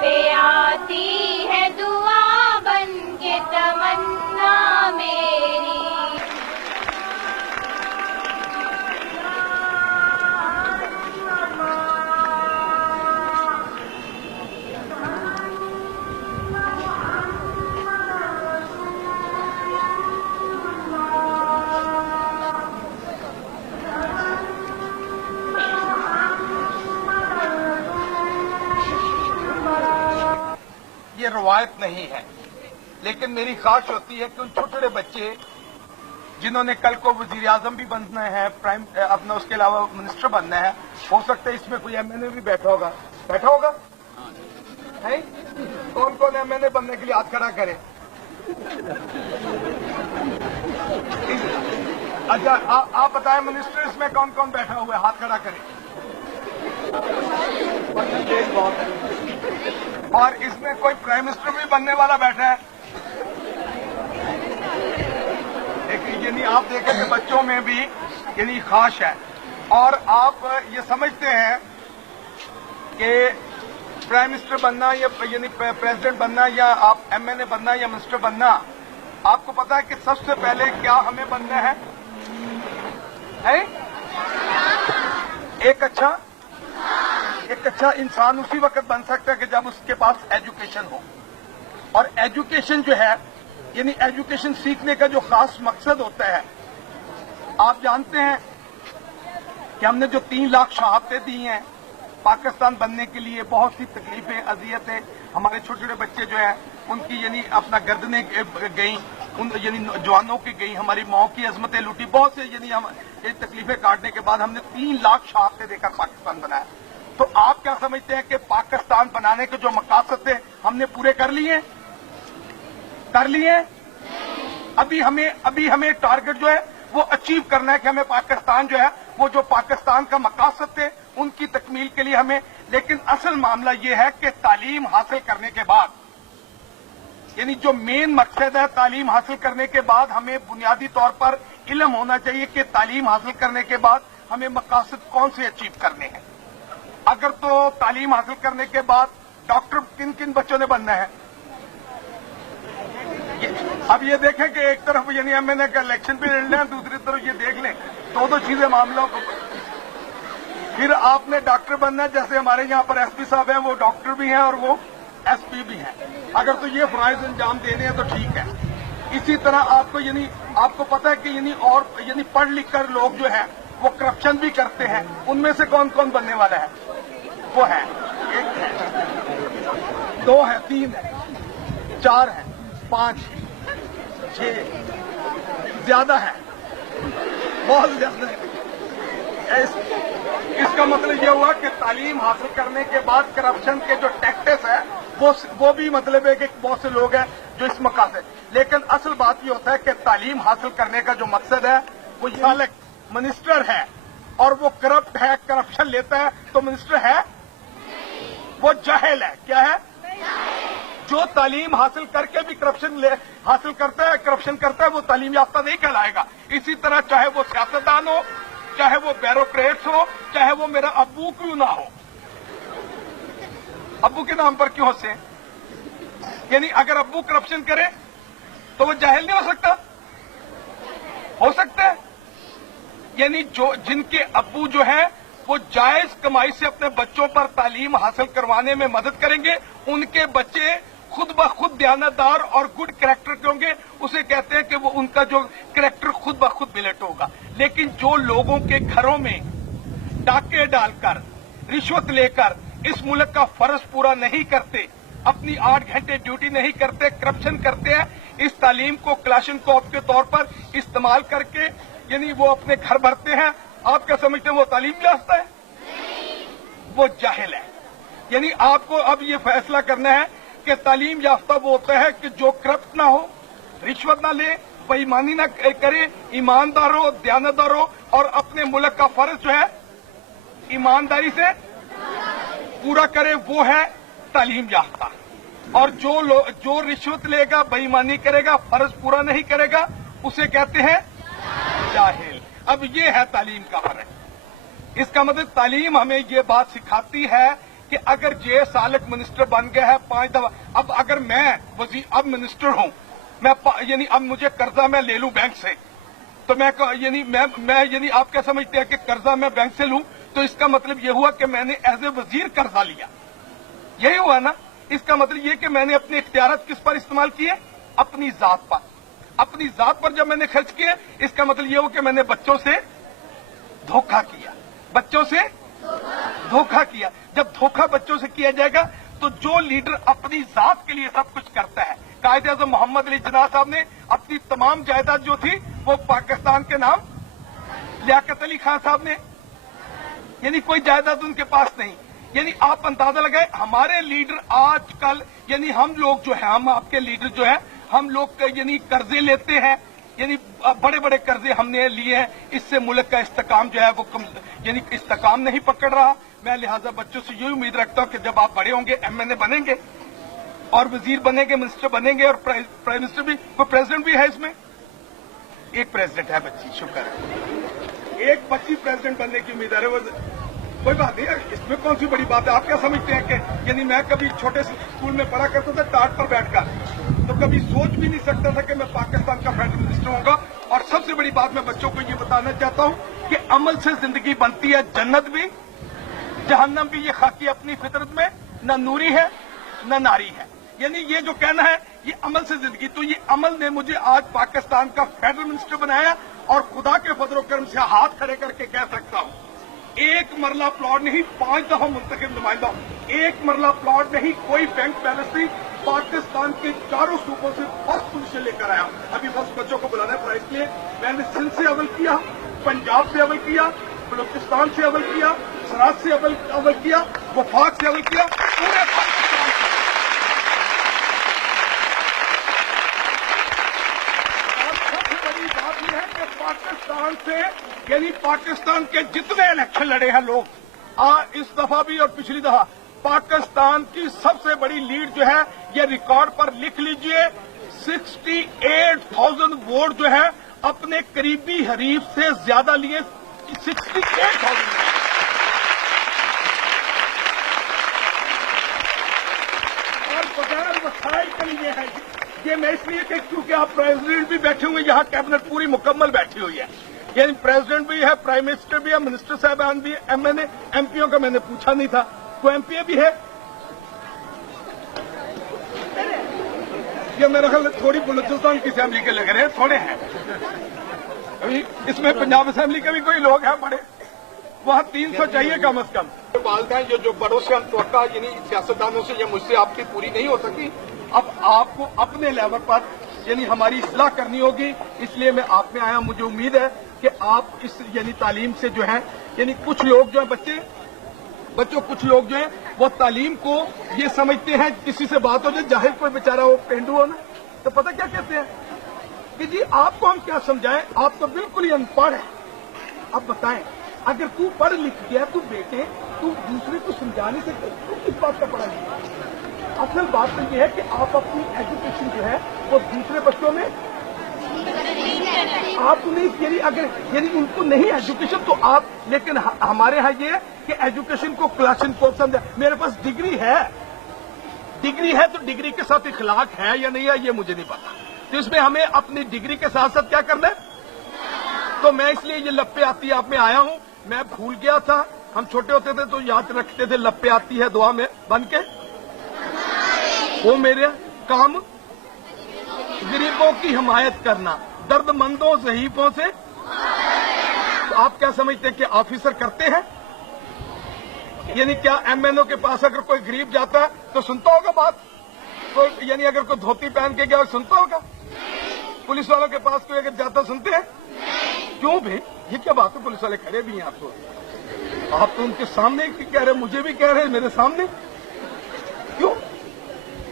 पे आती है दुआ बन के तमन्ना मेरी। ये रवायत नहीं है, लेकिन मेरी ख्वाहिश होती है कि उन छोटे छोटे बच्चे जिन्होंने कल को वजीर आजम भी बनना है, अपना उसके अलावा मिनिस्टर बनना है, हो सकता है इसमें कोई एमएनए भी बैठा होगा है? कौन कौन एमएनए बनने के लिए हाथ खड़ा करे? अच्छा, आप बताएं मिनिस्टर इसमें कौन कौन बैठा हुआ है? हाथ खड़ा करें। बहुत है। और इसमें कोई प्राइम मिनिस्टर भी बनने वाला बैठा है? यानी आप देखें कि बच्चों में भी यानी ख्वाहिश है, और आप ये समझते हैं कि प्राइम मिनिस्टर बनना या यानी प्रेसिडेंट बनना या आप एमएनए बनना या मिनिस्टर बनना, आपको पता है कि सबसे पहले क्या हमें बनना है? एक अच्छा इंसान उसी वक्त बन सकता है कि जब उसके पास एजुकेशन हो। और एजुकेशन जो है यानी एजुकेशन सीखने का जो खास मकसद होता है, आप जानते हैं कि हमने जो 3 लाख शहादतें दी हैं पाकिस्तान बनने के लिए, बहुत सी तकलीफें, अजियतें, हमारे छोटे छोटे बच्चे जो हैं उनकी यानी अपना गर्दनें गई, उन यानी जवानों की गई, हमारी माओ की अजमतें लूटी, बहुत से यानी हम ये तकलीफें काटने के बाद हमने 3 लाख शहादतें देकर पाकिस्तान बनाया। तो आप क्या समझते हैं कि पाकिस्तान बनाने के जो मकासद थे हमने पूरे कर लिए? अभी हमें टारगेट जो है वो अचीव करना है कि हमें पाकिस्तान जो है वो जो पाकिस्तान का मकासद थे उनकी तकमील के लिए हमें। लेकिन असल मामला ये है कि तालीम हासिल करने के बाद यानी जो मेन मकसद है, तालीम हासिल करने के बाद हमें बुनियादी तौर पर इल्म होना चाहिए कि तालीम हासिल करने के बाद हमें मकासद कौन से अचीव करने हैं। अगर तो तालीम हासिल करने के बाद डॉक्टर किन किन बच्चों ने बनना है? अब ये देखें कि एक तरफ यानी एमएनए का इलेक्शन भी लड़ना है, दूसरी तरफ ये देख लें दो चीजें मामलों को। फिर आपने डॉक्टर बनना है, जैसे हमारे यहाँ पर एसपी साहब हैं, वो डॉक्टर भी हैं और वो एसपी भी हैं। अगर तो ये फराइज अंजाम देने हैं तो ठीक है। इसी तरह आपको यानी आपको पता है कि यानी पढ़ लिख कर लोग जो है वो करप्शन भी करते हैं। उनमें से कौन कौन बनने वाला है? वो है 1 है, 2 है, 3 है, 4 है, 5 है, 6 ज्यादा है, बहुत ज्यादा है। इसका मतलब यह हुआ कि तालीम हासिल करने के बाद करप्शन के जो टैक्टिक्स है वो भी मतलब है कि बहुत से लोग हैं जो इस मकासद। लेकिन असल बात ये होता है कि तालीम हासिल करने का जो मकसद है वो सालक मिनिस्टर है और वो करप्ट है, करप्शन लेता है, तो मिनिस्टर है वो जाहिल है। क्या है? जो तालीम हासिल करके भी हासिल करता है, करप्शन करता है, वो तालीम याफ्ता नहीं कहलाएगा। इसी तरह चाहे वो सियासतदान हो, चाहे वो ब्यूरोक्रेट्स हो, चाहे वो मेरा अब्बू क्यों ना हो। अब्बू के नाम पर क्यों हंसे? यानी अगर अब्बू करप्शन करे तो वो जाहिल नहीं हो सकता? हो सकता है। यानी जिनके अब्बू जो है वो जायज कमाई से अपने बच्चों पर तालीम हासिल करवाने में मदद करेंगे, उनके बच्चे खुद ब खुद दयानतदार और गुड कैरेक्टर के होंगे। उसे कहते हैं कि वो उनका जो कैरेक्टर खुद ब खुद बिल्ट होगा। लेकिन जो लोगों के घरों में डाके डालकर, रिश्वत लेकर इस मुल्क का फर्ज पूरा नहीं करते, अपनी 8 घंटे ड्यूटी नहीं करते, करप्शन करते हैं, इस तालीम को क्लाशनकोफ के तौर पर इस्तेमाल करके यानी वो अपने घर भरते हैं, आप क्या समझते हैं वो तालीम याफ्ता है? वो जाहिल है। यानी आपको अब ये फैसला करना है कि तालीम याफ्ता वो होता है कि जो करप्ट ना हो, रिश्वत ना ले, बेईमानी ना करे, ईमानदार हो, दयानतदार हो और अपने मुल्क का फर्ज जो है ईमानदारी से पूरा करे, वो है तालीम याफ्ता। और जो रिश्वत लेगा, बेईमानी करेगा, फर्ज पूरा नहीं करेगा, उसे कहते हैं जाहिल। अब ये है तालीम का फर्क। इसका मतलब तालीम हमें ये बात सिखाती है کہ اگر जे सालक मिनिस्टर बन गया है 5 दफा, अब अगर मैं वजीर अब मिनिस्टर हूं, मैं यानी अब मुझे कर्जा मैं ले लूं बैंक से, तो मैं आप क्या समझते हैं कि कर्जा मैं बैंक से लूं तो इसका मतलब ये हुआ कि मैंने एज ए वजीर कर्जा लिया, यही हुआ ना। इसका मतलब ये कि मैंने अपने इख्तियारात किस पर इस्तेमाल किए, अपनी जात पर। अपनी जात पर जब मैंने खर्च किए, इसका मतलब ये हुआ कि मैंने बच्चों से धोखा किया, बच्चों से धोखा किया। जब धोखा बच्चों से किया जाएगा तो जो लीडर अपनी जात के लिए सब कुछ करता है, कायदे आज़म मोहम्मद अली जिन्ना साहब ने अपनी तमाम जायदाद जो थी वो पाकिस्तान के नाम, लियाकत अली खान साहब ने, यानी कोई जायदाद उनके पास नहीं। यानी आप अंदाजा लगाएं, हमारे लीडर आजकल, यानी हम लोग जो है, हम आपके लीडर जो है, हम लोग यानी कर्जे लेते हैं, यानी बड़े बड़े कर्जे हमने लिए हैं, इससे मुल्क का इस्तेकाम जो है वो यानी इस्तेकाम नहीं पकड़ रहा। मैं लिहाजा बच्चों से यही उम्मीद रखता हूं कि जब आप बड़े होंगे, एमएनए बनेंगे और वजीर बनेंगे, मिनिस्टर बनेंगे और प्राइम मिनिस्टर भी, कोई प्रेसिडेंट भी है इसमें, एक प्रेसिडेंट है बच्ची, शुक्र है, एक बच्ची प्रेसिडेंट बनने की उम्मीद है। वो कोई बात नहीं है, इसमें कौन सी बड़ी बात है। आप क्या समझते हैं कि यानी मैं कभी छोटे स्कूल में पढ़ा करता था टाट पर बैठकर, तो कभी सोच भी नहीं सकता था कि मैं पाकिस्तान का फेडरल मिनिस्टर होऊंगा। और सबसे बड़ी बात मैं बच्चों को ये बताना चाहता हूं कि अमल से जिंदगी बनती है, जन्नत भी जहन्नम भी। ये खाकी अपनी फितरत में न नूरी है न नारी है, यानी ये जो कहना है ये अमल से जिंदगी, तो ये अमल ने मुझे आज पाकिस्तान का फेडरल मिनिस्टर बनाया। और खुदा के फजल करम से हाथ खड़े करके कह सकता हूं, एक मरला प्लॉट नहीं, 5 दफा मुंतखब नुमाइंदा, एक मरला प्लॉट नहीं, कोई बैंक बैलेंस नहीं, पाकिस्तान के चारों सूबों से फर्स्ट पोजीशन लेकर आया। अभी फर्स्ट बच्चों को बुलाना है प्राइज के लिए। मैंने सिंध से अव्वल किया, पंजाब से अव्वल किया, बलूचिस्तान से अव्वल किया, सराज से अव्वल किया, वफाक से अव्वल किया, पूरे पाकिस्तान से। और सबसे बड़ी बात यह है कि पाकिस्तान से, यानी पाकिस्तान के जितने इलेक्शन लड़े हैं लोग, इस दफा भी और पिछली दफा, पाकिस्तान की सबसे बड़ी लीड जो है, ये रिकॉर्ड पर लिख लीजिए, 68,000 वोट जो है अपने करीबी हरीफ से ज्यादा लिए, 68,000। और बगैर वसाइल के लिए है ये। मैं इसलिए कि क्योंकि आप प्रेसिडेंट भी बैठे हुए, यहाँ कैबिनेट पूरी मुकम्मल बैठी हुई है, यानी प्रेसिडेंट भी है, प्राइम मिनिस्टर भी है, मिनिस्टर साहबान भी है, एमएनए एमपीओ का मैंने पूछा नहीं था, कोई एमपीए भी है। ये मेरा ख्याल थोड़ी बलूचिस्तान की असेंबली के लग रहे हैं, थोड़े हैं अभी, इसमें पंजाब असेंबली के भी कोई लोग हैं बड़े, वहां 300 चाहिए कम अज कम। वालदैन जो बड़ों से हम तवक्का, यानी सियासतदानों से, ये मुझसे आपकी पूरी नहीं हो सकी। अब आपको अपने लेवल पर यानी हमारी इस्लाह करनी होगी, इसलिए मैं आप में आया। मुझे उम्मीद है कि आप इस यानी तालीम से जो है, यानी कुछ लोग जो है बच्चों कुछ लोग जो है वो तालीम को ये समझते हैं, किसी से बात हो जाए, जाहिर कोई बेचारा वो पेंडू हो ना, तो पता क्या कहते हैं कि जी आपको हम क्या समझाएं, आप तो बिल्कुल ही अनपढ़ है। अब बताएं, अगर तू पढ़ लिख गया, तू बेटे, तू दूसरे को समझा नहीं सकते, तू किस बात का पढ़ा लिखा। असल बात तो ये है कि आप अपनी एजुकेशन जो है वो दूसरे बच्चों में आप नहीं, यानी अगर यानी उनको नहीं एजुकेशन तो आप, लेकिन हमारे यहाँ ये है कि एजुकेशन को क्लासन को समझा। मेरे पास डिग्री है तो डिग्री के साथ इखलाक है या नहीं है ये मुझे नहीं पता, तो इसमें हमें अपनी डिग्री के साथ साथ क्या करना है। तो मैं इसलिए ये लप्पे आती है आप में आया हूं। मैं भूल गया था, हम छोटे होते थे तो याद रखते थे, लप्पे आती है दुआ में बन के, वो मेरे काम गरीबों की हिमायत करना, दर्दमंदों ज़ईफों से। तो आप क्या समझते हैं कि ऑफिसर करते हैं, यानी क्या एमएनओ के पास अगर कोई गरीब जाता है तो सुनता होगा बात, तो यानी अगर कोई धोती पहन के गया सुनता होगा, पुलिस वालों के पास कोई अगर जाता सुनते हैं, क्यों भाई ये क्या बात है, पुलिस वाले खड़े भी हैं, आप तो उनके सामने कह रहे, मुझे भी कह रहे मेरे सामने, क्यों।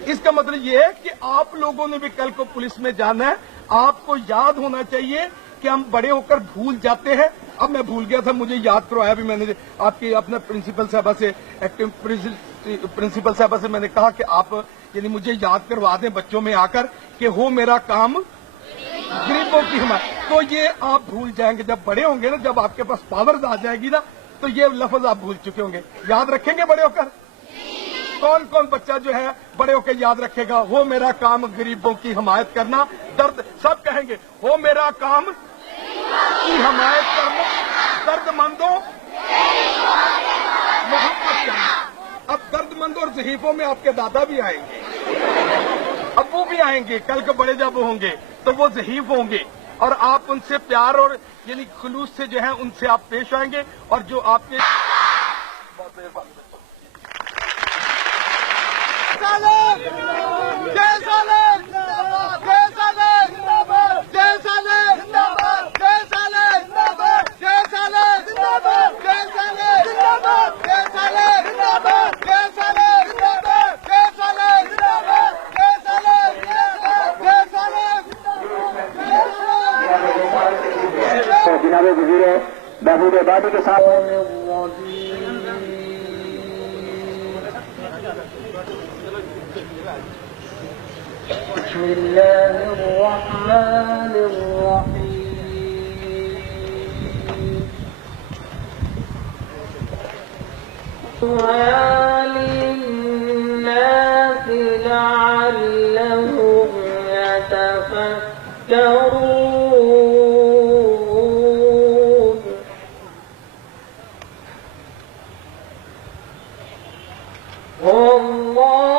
इसका मतलब ये है कि आप लोगों ने भी कल को पुलिस में जाना है, आपको याद होना चाहिए कि हम बड़े होकर भूल जाते हैं। अब मैं भूल गया था, मुझे याद करवाया भी मैंने, आपकी अपने प्रिंसिपल साहबा से, एक्टिव प्रिंसिपल साहबा से मैंने कहा कि आप यानी मुझे याद करवा दें बच्चों में आकर कि हो मेरा काम गरीबों की हिमायत। तो ये आप भूल जाएंगे जब बड़े होंगे ना, जब आपके पास पावर आ जाएगी ना, तो ये लफ्ज आप भूल चुके होंगे। याद रखेंगे बड़े होकर, کون کون بچہ جو ہے بڑے ہو کے یاد رکھے گا، ہو میرا کام غریبوں کی حمایت کرنا، درد سب کہیں گے ہو میرا کام کی حمایت کرنا، درد مندوں محبت کرنا۔ اب درد مند اور ضعیفوں میں آپ کے دادا بھی آئیں گے، ابو بھی آئیں گے، کل کے بڑے جب ہوں گے تو وہ ضعیف ہوں گے، اور آپ ان سے پیار اور یعنی خلوص سے جو ہے ان سے آپ پیش آئیں گے، اور جو آپ کے جناب وزیر محمود آبادی کے ساتھ بسم الله الرحمن الرحيم للناس لعلهم يتفكرون والله